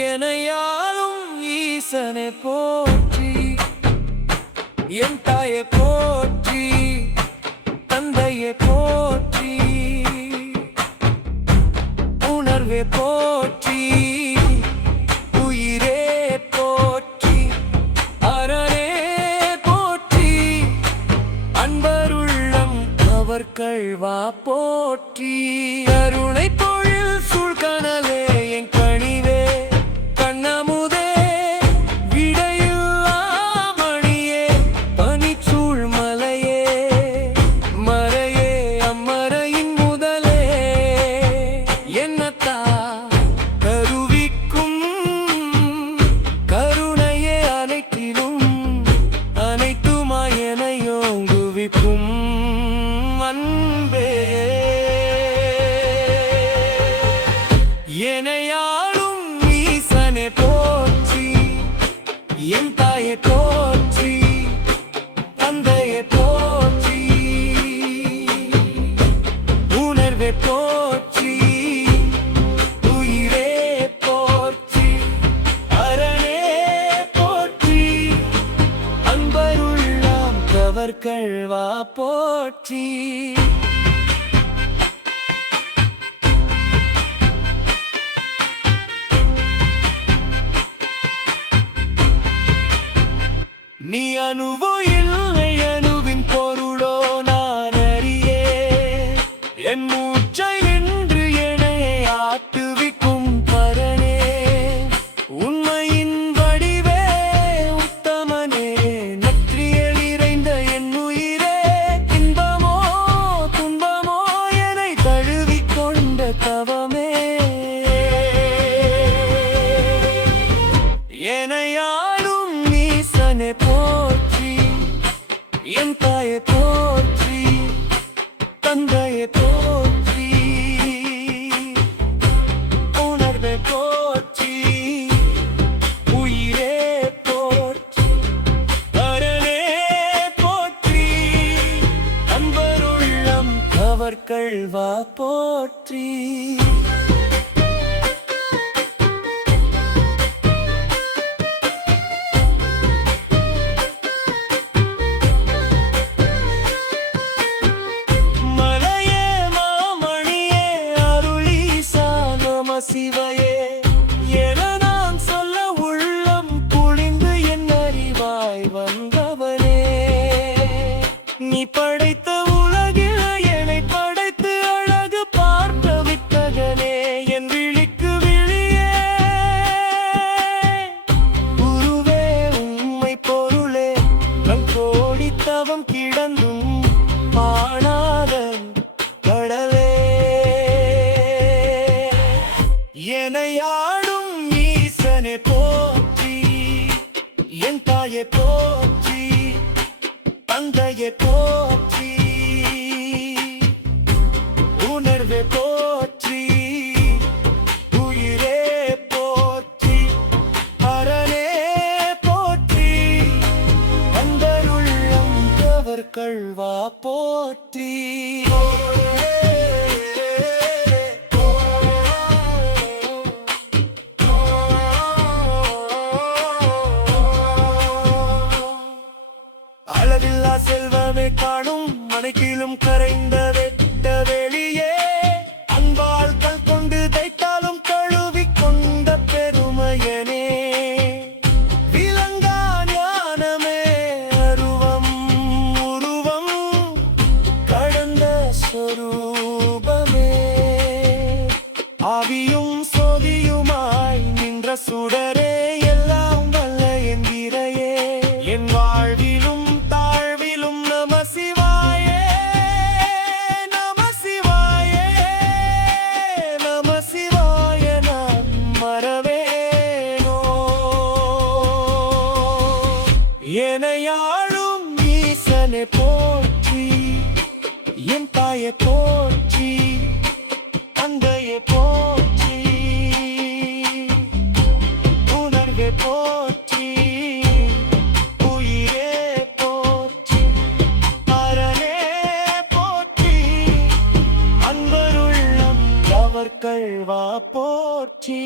எனையாளும் ஈசனை போற்றி, என் தாயை போற்றி, தந்தையை போற்றி, உணர்வே போற்றி, உயிரே போற்றி, அரணே போற்றி, அன்பருள்ளம் அவர்கள்வா போற்றி. கருணை பொழில் சூழ்கனலே என் கனிவே கண்ணமுதே விடையில்லா மணியே பனிச்சூழ் மலையே மறையே அம்மறையின் முதலே என்னத்தா கருவிக்கும் கருணையே அனைத்திலும் அனைத்துமாய் எனையோங்குவிக்கும் அன்பே. எனையாளும் ஈசனை போற்றி, என் தாயை போற்றி, தந்தையை போற்றி, உணர்வை போற்றி, உயிரே போற்றி, அரணே போற்றி, அன்பருள்ளம் அவர்கள்வா போற்றி. நீ அணுவோ இல்லை அணுவின் பொருளோ நான் அறியே, என் மூச்சை நின்று என்னை ஆட்டுவிக்கும் பரனே, உண்மையின் வடிவே உத்தமனே, நெற்றியில் இறைந்த என் உயிரே, இன்பமோ துன்பமோ என்னை தழுவிக்கொண்ட தவமே. எனையாளும் ஈசனை போற்றி, என் தாயை போற்றி, தந்தையை போற்றி, உணர்வை போற்றி, உயிரே போற்றி, அரணே போற்றி, அன்பருள்ளம் அவர்கள்வா போற்றி. சிவையே என நான் சொல்ல உள்ளம் குளிந்து என் அறிவாய் வந்தவனே, நீ படைத்த உலகில் என்னை படைத்து அழகு பார்த்த வித்தகனே, என் விழிக்கு விழியே குருவே உண்மை பொருளே, நம் கோடித்தவம் கிடந்தும் பாணாத கடலே. எனையாளும் ஈசனை போற்றி, என் தாயை போற்றி, தந்தையை போற்றி, உணர்வை போற்றி, உயிரே போற்றி, அரணே போற்றி, அன்பருள்ளம் அவர்கள்வா போற்றி. அளவில்லா செல்வமே காணும் மனைக்கிலும் கரைந்த வெட்ட வெளியே, அன்பால் கல் கொண்டு தைத்தாலும் கழுவி கொண்ட பெருமையனே, விளங்கா ஞானமே அருவம் உருவம் கடந்த சொரூபமே, ஆவியும் சோதியுமாய் நின்ற சுடரே, எல்லாம் வல்ல என்கிறையே, என் வாழ்விலும் நம சிவாயே நம சிவாயே நம சிவாய நான் மறவேனோ. எனையாளும் ஈசனை போற்றி, என் தாயை போற்றி, தந்தையை போற்றி, உணர்வை போற்றி, உயிரே போற்றி, அரணே போற்றி, அன்பருள்ளம் அவர்கள்வா போற்றி.